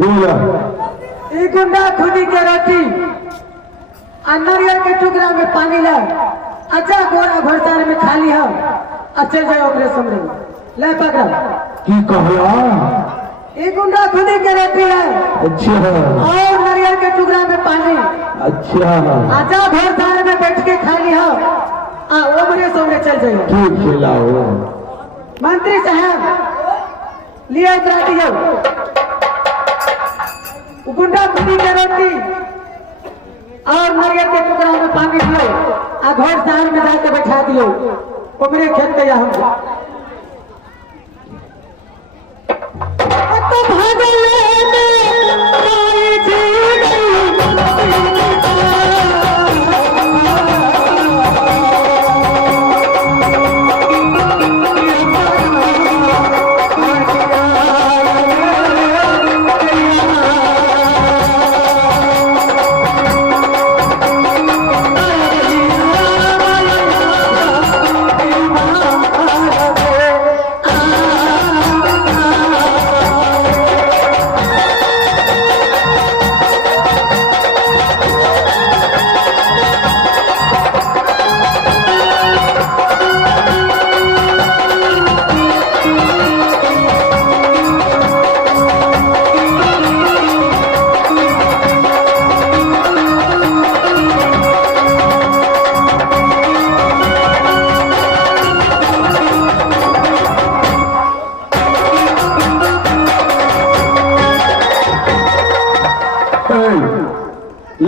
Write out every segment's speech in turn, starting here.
बोला ई गुंडा खुदी के रोटी नारियल के टुकड़ा में पानी ला अच्छा गोरा भरसार में खाली है अच्छे जाए ओकरे समरे ले पकड़ा की कहला ई गुंडा खुदी के रोटी है अच्छा और नारियल के टुकड़ा में पानी अच्छा अच्छा भरसार में बैठ के खाली है ओमरे समरे चल जाइए ठीक खिलाओ मंत्री साहब लिया करा दियो गुंडा खुदी के रोटी और नारियल के टुकड़ा में पानी दियो घर शहर में जाके बैठा दियो मेरे खेत पे हम तो भागल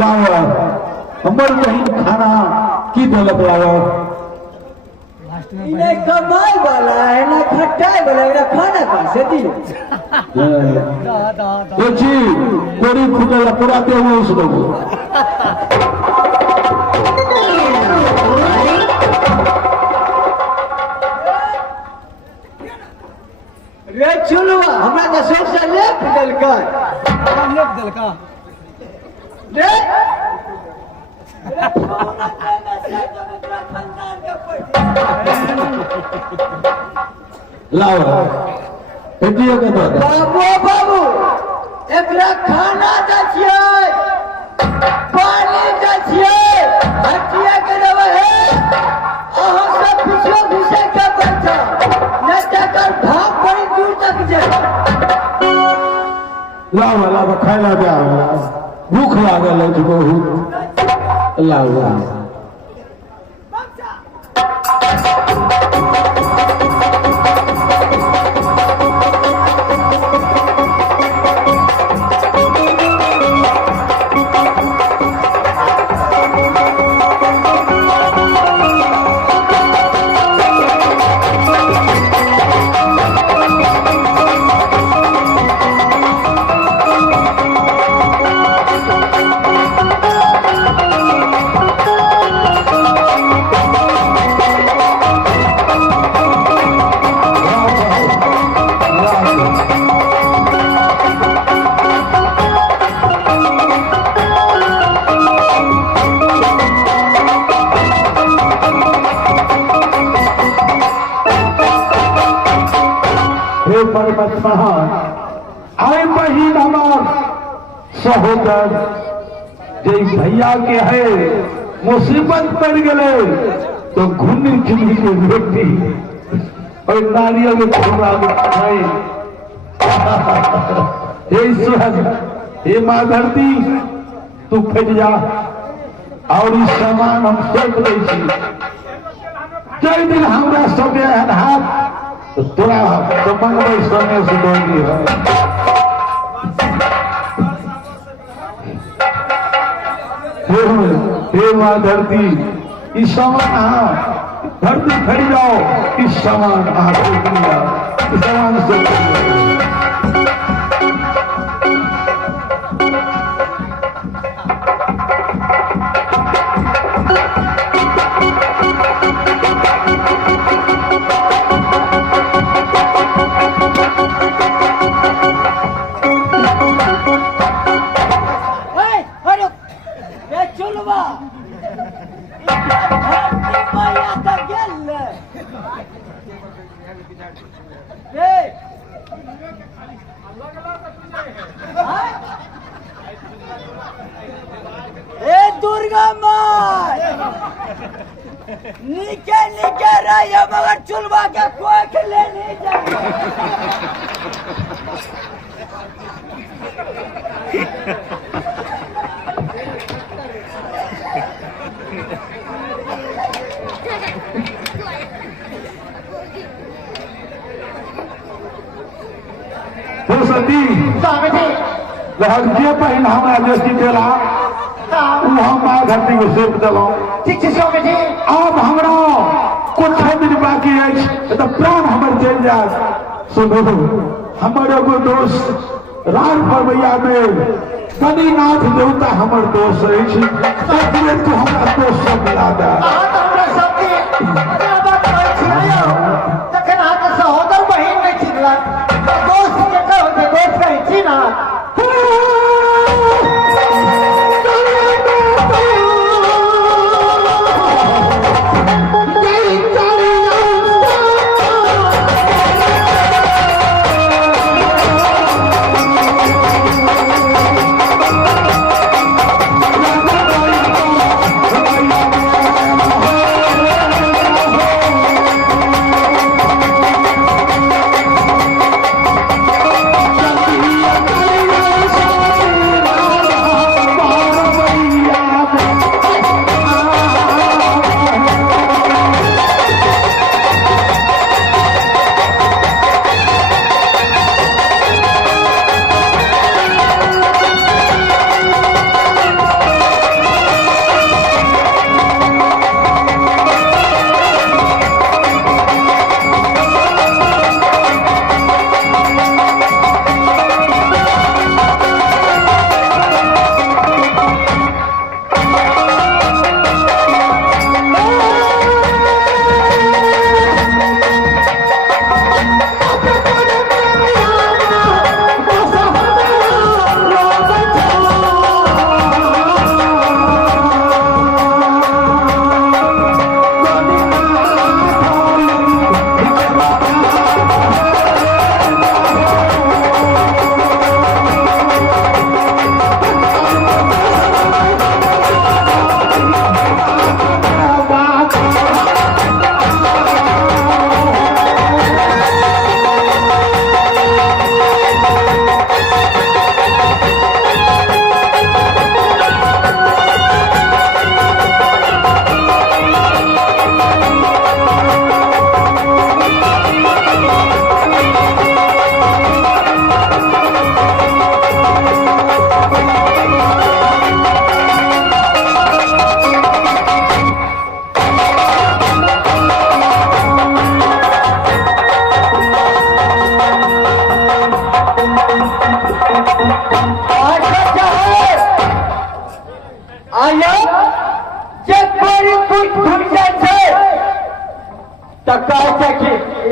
लावा हमर कहीं खाना की दलक लावा इने कमाई वाला है ना खटाई वाला है ना खाना कैसे दिए देखी कोरी फुटला पूरा पे वो उस लोग रे चुलवा हमरा का सबसे लेफ्ट दलका रे लावा एतियो के दो बाबू एकरा खाना दै छियै पानी दै छियै हटिया के देबै है अहाँ सब पीछे घुसे के बैठा नहीं तकर भाग बड़ी दूर तक जाए लावा खाना दे भूख लागल है बहुत लावा आए बहिन हमार सहोदर जय भैया के है मुसीबत पड़ गए तो घूमी चुनी के रोटी और नारियल के टुकड़ा खाए हे ईश्वर हे माँ धरती तू फट जा और इस सामान हम सौंप दै छी जय दिन हमरा समय हाथ तो तोरा तो मंगवे समय से दोगी है हे माँ धरती इस सामान धरती खड़ी जाओ इस सामान इस सामान से Hey! नीचे नीचे रहिए मगर चुलवा के कोई ले नहीं जाए। तो सती स्वामी जी लहर जे पहिन हमरा जैसी देला हाँ, उ हम माँ धरती को सेप देलहुँ। ठीक छै स्वामी जी। अब हमरा कुछ दिन बाकी अछि तो प्राण हमर चलि जायत। सुनू हमर एगो दोस्त राज परवैया में गणिनाथ देवता हमर दोस्त अछि, तकरे तू हमरा दोस्त सब मिला दे। अहाँ तऽ हमरा सबके बड़ा बात कहै छियै, तखन अहाँके सहोदर बहिन नहि चिन्हलक, दोस्त के कहै छै, दोस्त कहै छी ना।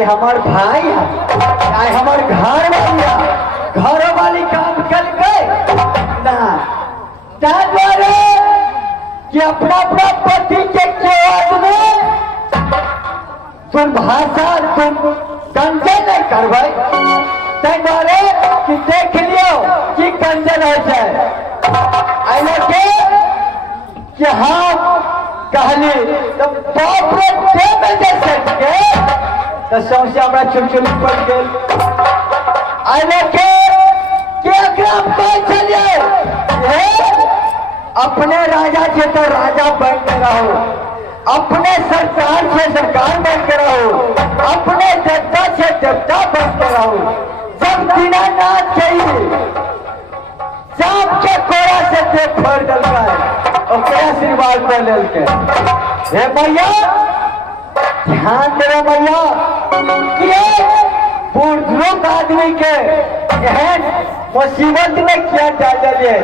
हमार भाई है, चाहे हमार घर वाली घर वाली काम कर गए ना, द्वारे कि अपना अपना पति के केवल में तुम भाषा तुम कंजन नहीं करवे, द्वारे कि देख लियो कि कंजन हो जाए के कि हम कहली तो बाप रे देह में दे सके तो सबसे हमरा चुलचुली पड़ गई। आने के चलिए अपने राजा से तो राजा बन के रहो, अपने सरकार से सरकार बन के रहो, अपने देवता से देवता बन के रहो। सब दीनानाथ चाहिए सांप के कोड़ा से देख फोड़ डलता है और आशीर्वाद में ले के हे भैया ध्यान दे भैया कि बुजुर्ग आदमी के एहन मुसीबत में क्या डाल दिए।